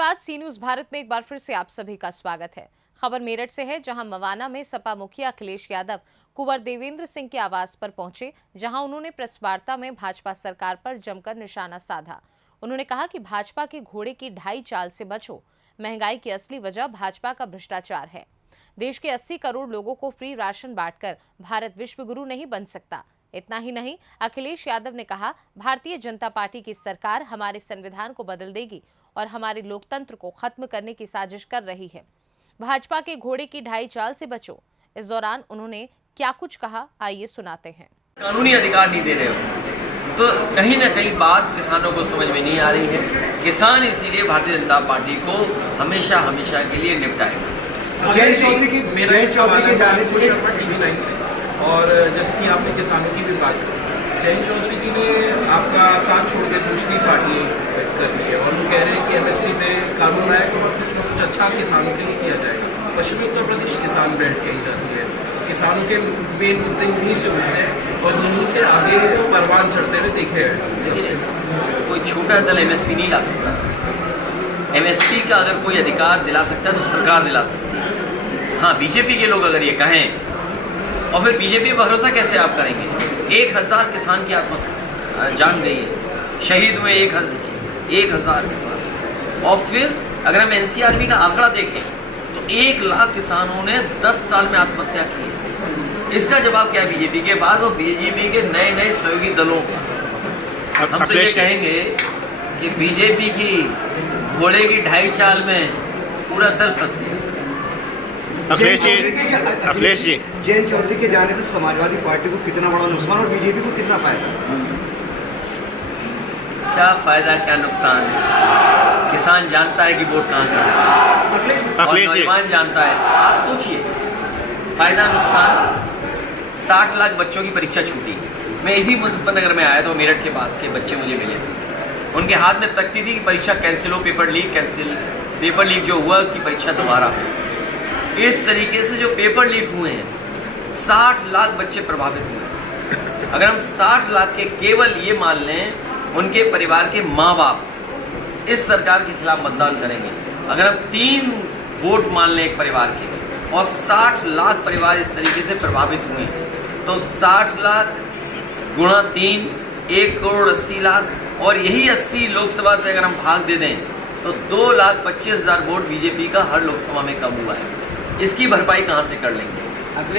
बाद सी न्यूज भारत में एक बार फिर से आप सभी का स्वागत है। खबर मेरठ से है, जहां मवाना में सपा मुखिया अखिलेश यादव कुंवर देवेंद्र सिंह के आवास पर पहुंचे, जहां उन्होंने प्रेस वार्ता में भाजपा सरकार पर जमकर निशाना साधा। उन्होंने कहा कि भाजपा के घोड़े की ढाई चाल से बचो। महंगाई की असली वजह भाजपा का भ्रष्टाचार है। देश के 80 करोड़ लोगों को फ्री राशन बांटकर भारत विश्व गुरु नहीं बन सकता। इतना ही नहीं, अखिलेश यादव ने कहा, भारतीय जनता पार्टी की सरकार हमारे संविधान को बदल देगी और हमारे लोकतंत्र को खत्म करने की साजिश कर रही है। भाजपा के घोड़े की ढाई चाल से बचो। इस दौरान उन्होंने क्या कुछ कहा, आइए सुनाते हैं। कानूनी अधिकार नहीं दे रहे हो तो कहीं ना कहीं बात किसानों को समझ में नहीं आ रही है। किसान इसीलिए भारतीय जनता पार्टी को हमेशा हमेशा के लिए निपटाएगा। जयंत चौधरी की जाने से TV9 से, और जैसे कि आपने किसानों की भी बात की, जयंत चौधरी जी ने आपका साथ छोड़ के दूसरी पार्टी कर ली है और वो कह रहे हैं कि MSP पे कानून आएगा और कुछ ना कुछ अच्छा किसानों के लिए किया जाएगा। पश्चिमी उत्तर प्रदेश किसान बेल्ट कही जाती है, किसानों के मेन मुद्दे यहीं से उठते हैं और यहीं से आगे परवान चढ़ते हुए देखे हैं। कोई छोटा दल MSP नहीं ला सकता। MSP का अगर कोई अधिकार दिला सकता है तो सरकार दिला सकती है। हाँ, बीजेपी के लोग अगर ये कहें, और फिर बीजेपी पर भरोसा कैसे आप करेंगे? 1000 किसान की आत्महत्या जान गई है, शहीद हुए 1000 किसान। और फिर अगर हम NCRB का आंकड़ा देखें तो 1 लाख किसानों ने 10 साल में आत्महत्या की है। इसका जवाब क्या है बीजेपी के पास और बीजेपी के नए नए सहयोगी दलों का? हम तो ये कहेंगे कि बीजेपी की घोड़े की ढाई चाल में पूरा दल फंस गया। अखिलेश जी, जयंत चौधरी के जाने से समाजवादी पार्टी को कितना बड़ा नुकसान और बीजेपी को कितना फायदा? क्या फायदा क्या नुकसान? किसान जानता है कि वोट कहाँ करना है और नौजवान जानता है। आप सोचिए, फायदा नुकसान। 60 लाख बच्चों की परीक्षा छूटी। मैं इसी मुजफ्फरनगर में आया तो मेरठ के पास के बच्चे मुझे मिले थे। उनके हाथ में तख्ती थी कि परीक्षा कैंसिल हो, paper leak cancel. Paper leak जो हुआ उसकी परीक्षा दोबारा हो। इस तरीके से जो पेपर लीक हुए हैं, 60 लाख बच्चे प्रभावित हुए। अगर हम 60 लाख के केवल ये मान लें, उनके परिवार के माँ बाप इस सरकार के खिलाफ मतदान करेंगे। अगर हम 3 वोट मान लें एक परिवार के और 60 लाख परिवार इस तरीके से प्रभावित हुए, तो 60 लाख गुणा 3, 1 करोड़ 80 लाख, और यही 80 लोकसभा से अगर हम भाग दे दें तो 2,25,000 वोट बीजेपी का हर लोकसभा में कम हुआ है। इसकी भरपाई कहाँ से कर लेंगे?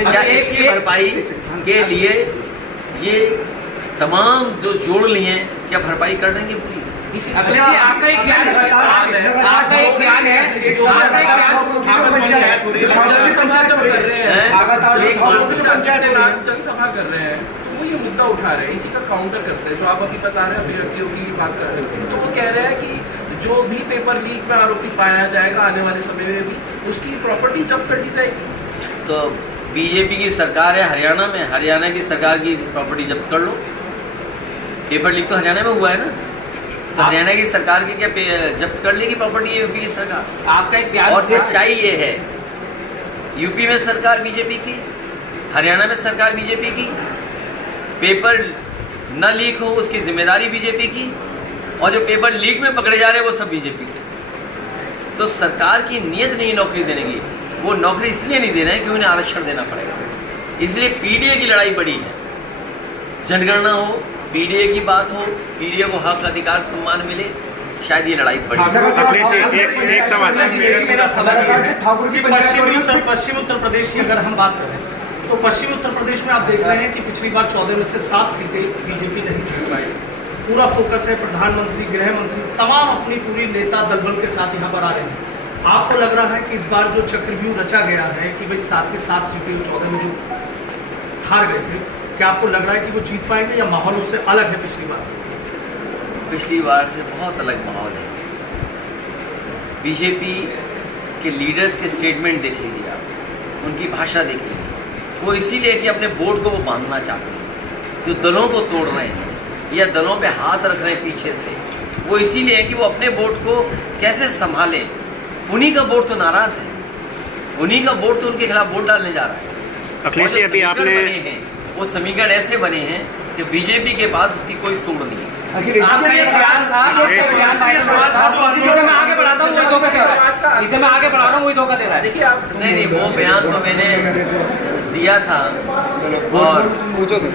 क्या इसकी भरपाई के लिए ये तमाम जो जोड़ लिए हैं, क्या भरपाई कर लेंगे पूरी? आपका एक ज्ञान है, जनसभा कर रहे हैं, वो ये मुद्दा उठा रहे हैं, इसी का काउंटर करते हैं। जो आप अभी बता रहे हैं, अभ्यर्थियों की बात कर रहे हैं, तो वो कह रहे हैं कि जो भी पेपर लीक में आरोपी पाया जाएगा आने वाले समय में भी उसकी प्रॉपर्टी जब्त कर दी जाएगी। तो बीजेपी की सरकार है हरियाणा में, हरियाणा की सरकार की प्रॉपर्टी जब्त कर लो। पेपर लीक तो हरियाणा में हुआ है ना, तो हरियाणा की सरकार की क्या जब्त कर लेगी प्रॉपर्टी यूपी की सरकार? आपका एक प्यार और सच्चाई ये है, यूपी में सरकार बीजेपी की, हरियाणा में सरकार बीजेपी की। पेपर न लीक हो उसकी जिम्मेदारी बीजेपी की, और जो पेपर लीक में पकड़े जा रहे हैं वो सब बीजेपी के। तो सरकार की नीयत नहीं नौकरी देने की। वो नौकरी इसलिए नहीं दे रहे हैं कि उन्हें आरक्षण देना पड़ेगा। इसलिए PDA की लड़ाई बड़ी है। जनगणना हो, PDA की बात हो, PDA को हक अधिकार सम्मान मिले, शायद ये लड़ाई बड़ी है। एक सवाल पश्चिम उत्तर प्रदेश की अगर हम बात करें तो पश्चिम उत्तर प्रदेश में आप देख रहे हैं कि पिछली बार 14 में से 7 सीटें बीजेपी नहीं जीत पाई। पूरा फोकस है प्रधानमंत्री, गृह मंत्री, तमाम अपनी पूरी नेता दलबल के साथ यहाँ पर आ रहे हैं। आपको लग रहा है कि इस बार जो चक्रव्यूह रचा गया है कि भाई 7 की 7 सीटें 14 में जो हार गए थे, क्या आपको लग रहा है कि वो जीत पाएंगे या माहौल उससे अलग है पिछली बार से? पिछली बार से बहुत अलग माहौल है। बीजेपी के लीडर्स के स्टेटमेंट देख लीजिए आप, उनकी भाषा देख लीजिए। वो इसीलिए कि अपने वोट को वो बांधना चाहते हैं। जो दलों को तोड़ रहे हैं या दलों पे हाथ रख रहे हैं पीछे से, वो इसीलिए कि वो अपने वोट को कैसे संभालें। उन्हीं का वोट तो नाराज है, उन्हीं का वोट तो उनके खिलाफ वोट डालने जा रहा है। अखिलेश जी, अभी आपने वो समीकरण ऐसे बने हैं कि बीजेपी के पास उसकी कोई तोड़ नहीं है। अखिलेश आपका ये बयान था, समाज का जो जिसे मैं आगे बढ़ाता हूँ वही धोखा दे रहा है, जिसे मैं आगे बढ़ा रहा हूँ वही धोखा दे रहा है। देखिए आप नहीं, वो बयान तो मैंने दिया था और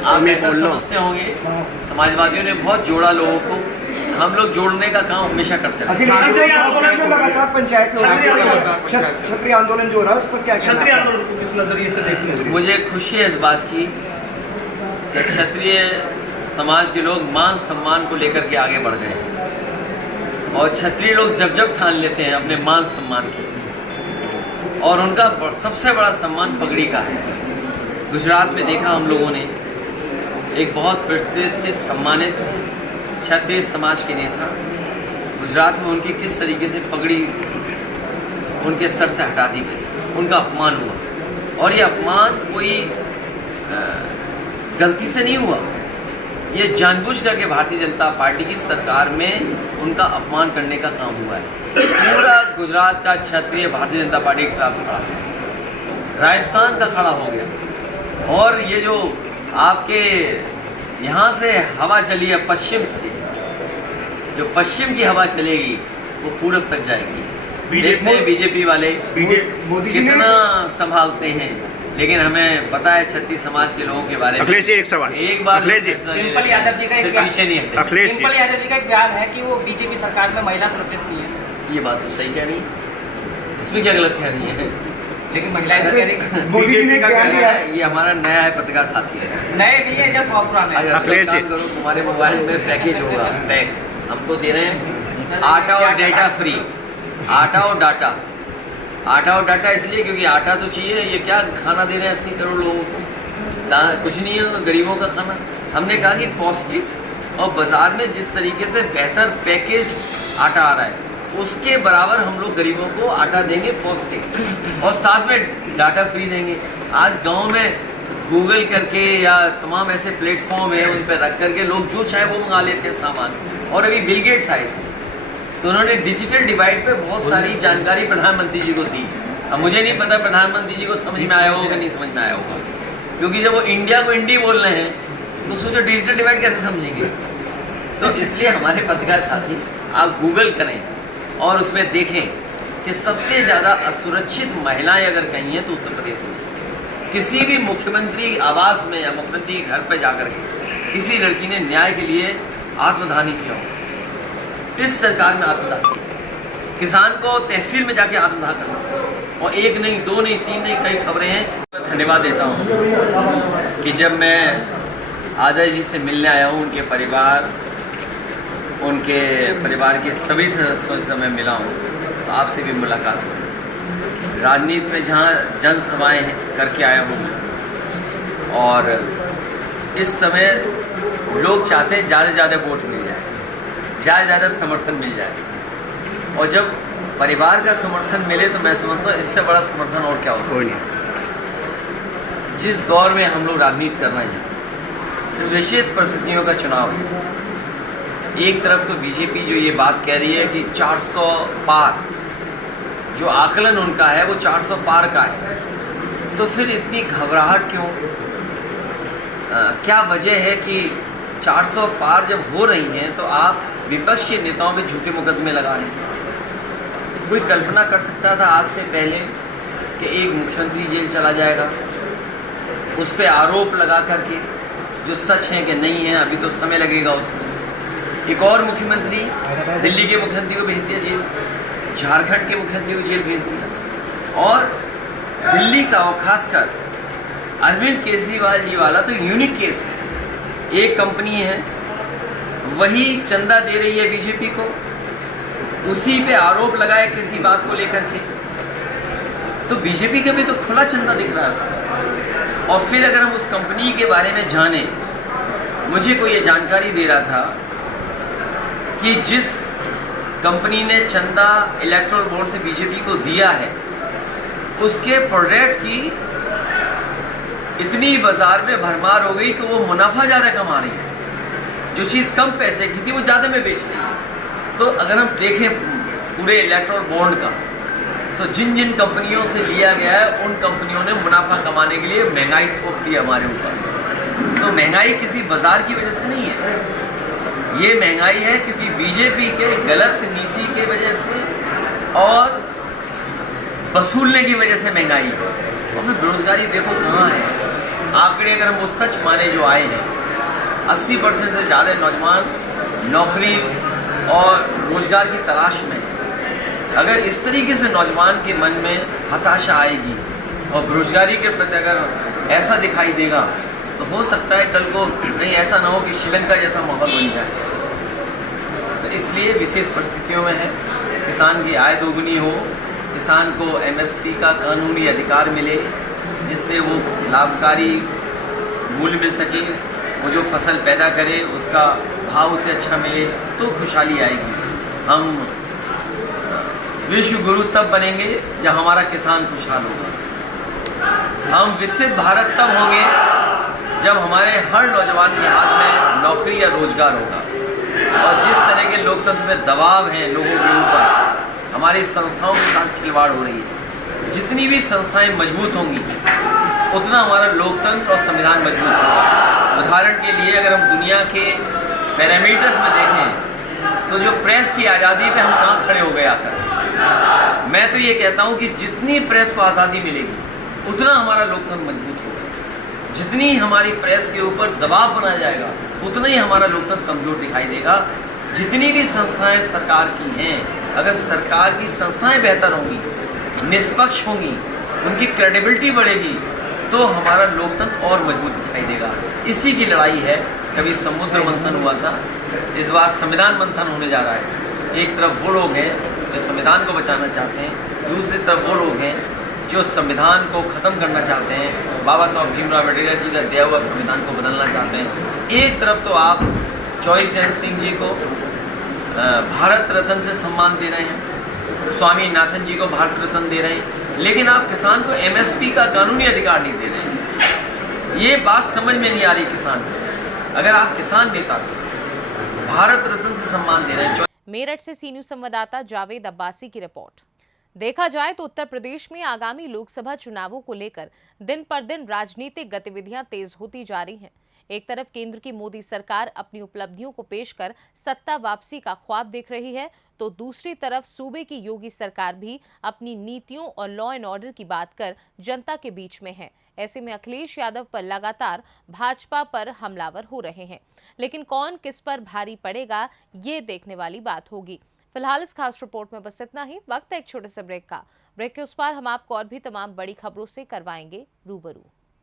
आप बेहतर समझते होंगे, समाजवादियों ने बहुत जोड़ा लोगों को, हम लोग जोड़ने का काम हमेशा करते हैं। अखिलेश क्षत्रिय आंदोलन में लगातार पंचायत क्षत्रिय आंदोलन जो हो रहा है उस पर क्या क्षत्रिय आंदोलन को किस नजरिए से देखिए? मुझे खुशी है इस बात की कि क्षत्रिय समाज के लोग मान सम्मान को लेकर के आगे बढ़ गए हैं और क्षत्रिय लोग जब जब ठान लेते हैं अपने मान सम्मान की, और उनका सबसे बड़ा सम्मान पगड़ी का है। गुजरात में देखा हम लोगों ने एक बहुत प्रतिष्ठित सम्मानित क्षत्रिय समाज के नेता, गुजरात में उनकी किस तरीके से पगड़ी उनके सर से हटा दी गई, उनका अपमान हुआ। और ये अपमान कोई गलती से नहीं हुआ, ये जानबूझ करके भारतीय जनता पार्टी की सरकार में उनका अपमान करने का काम हुआ है। पूरा गुजरात का क्षत्रिय भारतीय जनता पार्टी के खिलाफ खड़ा है, राजस्थान का खड़ा हो गया। और ये जो आपके यहाँ से हवा चली है पश्चिम से, जो पश्चिम की हवा चलेगी वो पूरब तक जाएगी। देखते हैं बीजेपी वाले मोदी जी ने कितना संभालते हैं, लेकिन हमें पता है छत्तीस समाज के लोगों के बारे में। अखिलेश जी एक सवाल, एक बार अखिलेश जी, डिम्पल यादव जी का एक पीछे नहीं हटते। अखिलेश जी, डिम्पल यादव जी का एक बयान है कि वो बीजेपी सरकार में महिला सुरक्षित नहीं है, ये बात तो सही कह रही है, इसमें क्या गलत कह रही है? लेकिन महिलाएं तो कह रही मोदी जी ने बयान दिया है। ये हमारा नया है पत्रकार साथी है। नए नहीं है जब बहुत पुराने हैं। अगर अखिलेश जी। काम करो, तुम्हारे मोबाइल में पैकेज होगा, पैक हमको दे रहे हैं आटा और डेटा फ्री, आटा और डाटा। आटा और डाटा इसलिए क्योंकि आटा तो चाहिए, ये क्या खाना दे रहे हैं 80 करोड़ लोगों को, कुछ नहीं है गरीबों का खाना। हमने कहा कि पौष्टिक और बाज़ार में जिस तरीके से बेहतर पैकेज आटा आ रहा है उसके बराबर हम लोग गरीबों को आटा देंगे पौष्टिक, और साथ में डाटा फ्री देंगे। आज गांव में गूगल करके या तमाम ऐसे प्लेटफॉर्म है उन पर रख करके लोग जो चाहे वो मंगा लेते हैं सामान। और अभी बिल गेट्स आए थे तो उन्होंने डिजिटल डिवाइड पे बहुत सारी जानकारी प्रधानमंत्री जी को दी। अब मुझे नहीं पता प्रधानमंत्री जी को समझ में आया होगा नहीं समझ में आया होगा, क्योंकि जब वो इंडिया को इंडी बोल रहे हैं तो सोचो डिजिटल डिवाइड कैसे समझेंगे। तो इसलिए हमारे पत्रकार साथी आप गूगल करें और उसमें देखें कि सबसे ज़्यादा असुरक्षित महिलाएं अगर कहीं हैं तो उत्तर प्रदेश में। किसी भी मुख्यमंत्री आवास में या मुख्यमंत्री के घर पर जाकर के किसी लड़की ने न्याय के लिए आत्मदाह नहीं किया हो। इस सरकार में आत्मदाह किया, किसान को तहसील में जाके आत्मदाह करना, और एक नहीं, दो नहीं, तीन नहीं, कई खबरें हैं। धन्यवाद देता हूँ कि जब मैं आदर्श जी से मिलने आया हूँ, उनके परिवार, उनके परिवार के सभी सदस्यों से मैं मिला हूँ, तो आपसे भी मुलाकात हुई। राजनीति में जहाँ जनसभाएँ करके आया हूँ, और इस समय लोग चाहते हैं ज़्यादा से ज़्यादा वोट मिल जाए, ज़्यादा से ज़्यादा समर्थन मिल जाए, और जब परिवार का समर्थन मिले तो मैं समझता हूँ इससे बड़ा समर्थन और क्या हो सकता है। जिस दौर में हम लोग राजनीति करना है, तो विशेष परिस्थितियों का चुनाव है। एक तरफ तो बीजेपी जो ये बात कह रही है कि 400 पार, जो आकलन उनका है वो 400 पार का है, तो फिर इतनी घबराहट क्यों? क्या वजह है कि 400 पार जब हो रही हैं तो आप विपक्ष के नेताओं पे झूठे मुकदमे लगा रहे हैं? कोई कल्पना कर सकता था आज से पहले कि एक मुख्यमंत्री जेल चला जाएगा, उस पर आरोप लगा करके जो सच है कि नहीं है, अभी तो समय लगेगा उसमें। एक और मुख्यमंत्री, दिल्ली के मुख्यमंत्री को भेज दिया जेल, झारखंड के मुख्यमंत्री को जेल भेज दिया, और दिल्ली का और खासकर अरविंद केजरीवाल जी वाला तो यूनिक केस है। एक कंपनी है वही चंदा दे रही है बीजेपी को, उसी पे आरोप लगाए किसी बात को लेकर के, तो बीजेपी का भी तो खुला चंदा दिख रहा है उसमें। और फिर अगर हम उस कंपनी के बारे में जाने, मुझे कोई ये जानकारी दे रहा था कि जिस कंपनी ने चंदा इलेक्टोरल बोर्ड से बीजेपी को दिया है, उसके प्रोडक्ट की इतनी बाजार में भरमार हो गई कि वो मुनाफा ज़्यादा कमा रही है, जो चीज़ कम पैसे की थी वो ज़्यादा में बेच रही है। तो अगर हम देखें पूरे इलेक्टोरल बॉन्ड का, तो जिन जिन कंपनियों से लिया गया है उन कंपनियों ने मुनाफा कमाने के लिए महंगाई थोप दी हमारे ऊपर। तो महंगाई किसी बाजार की वजह से नहीं है, ये महंगाई है क्योंकि बीजेपी के गलत नीति के वजह से और वसूलने की वजह से महंगाई है। और फिर बेरोजगारी देखो कहाँ है। आंकड़े अगर हम वो सच माने जो आए हैं, 80% से ज़्यादा नौजवान नौकरी और रोजगार की तलाश में है। अगर इस तरीके से नौजवान के मन में हताशा आएगी और बेरोजगारी के प्रति अगर ऐसा दिखाई देगा तो हो सकता है कल को कहीं ऐसा ना हो कि श्रीलंका जैसा माहौल बन जाए। तो इसलिए विशेष परिस्थितियों में है किसान की आय दोगुनी हो, किसान को एमएसपी का कानूनी अधिकार मिले जिससे वो लाभकारी मूल्य मिल सके, वो जो फसल पैदा करे उसका भाव उसे अच्छा मिले तो खुशहाली आएगी। हम विश्व गुरु तब बनेंगे जब हमारा किसान खुशहाल होगा। हम विकसित भारत तब होंगे जब हमारे हर नौजवान के हाथ में नौकरी या रोजगार होगा। और जिस तरह के लोकतंत्र में दबाव है लोगों के ऊपर, हमारी संस्थाओं के साथ खिलवाड़ हो रही है। जितनी भी संस्थाएं मजबूत होंगी उतना हमारा लोकतंत्र और संविधान मजबूत होगा। उदाहरण के लिए अगर हम दुनिया के पैरामीटर्स में देखें तो जो प्रेस की आज़ादी पे हम कहाँ खड़े हो गए आकर। मैं तो ये कहता हूँ कि जितनी प्रेस को आज़ादी मिलेगी उतना हमारा लोकतंत्र मजबूत होगा। जितनी हमारी प्रेस के ऊपर दबाव बनाया जाएगा उतना ही हमारा लोकतंत्र कमज़ोर दिखाई देगा। जितनी भी संस्थाएं सरकार की हैं, अगर सरकार की संस्थाएं बेहतर होंगी, निष्पक्ष होंगी, उनकी क्रेडिबिलिटी बढ़ेगी तो हमारा लोकतंत्र और मजबूत दिखाई देगा। इसी की लड़ाई है। कभी समुद्र मंथन हुआ था, इस बार संविधान मंथन होने जा रहा है। एक तरफ वो लोग हैं जो संविधान को बचाना चाहते हैं, दूसरी तरफ वो लोग हैं जो संविधान को ख़त्म करना चाहते हैं, बाबा साहब भीमराव अम्बेडकर जी का दिया हुआ संविधान को बदलना चाहते हैं। एक तरफ तो आप चौधरी चरण सिंह जी को भारत रत्न से सम्मान दे रहे हैं, स्वामी नाथन जी को भारत रत्न दे रहे हैं, लेकिन आप किसान को एमएसपी का कानूनी अधिकार नहीं दे रहे हैं। ये बात समझ में नहीं आ रही किसान को। अगर आप किसान नेता को भारत रत्न से सम्मान दे रहे हैं। मेरठ से सी न्यूज़ संवाददाता जावेद अब्बासी की रिपोर्ट। देखा जाए तो उत्तर प्रदेश में आगामी लोकसभा चुनावों को लेकर दिन पर दिन राजनीतिक गतिविधियां तेज होती जा रही हैं। एक तरफ केंद्र की मोदी सरकार अपनी उपलब्धियों को पेश कर सत्ता वापसी का ख्वाब देख रही है, तो दूसरी तरफ सूबे की योगी सरकार भी अपनी नीतियों और लॉ एंड ऑर्डर की बात कर जनता के बीच में है। ऐसे में अखिलेश यादव पर लगातार भाजपा पर हमलावर हो रहे हैं, लेकिन कौन किस पर भारी पड़ेगा ये देखने वाली बात होगी। फिलहाल इस खास रिपोर्ट में बस इतना ही। वक्त है एक छोटे से ब्रेक का। ब्रेक के उस पार हम आपको और भी तमाम बड़ी खबरों से करवाएंगे रूबरू।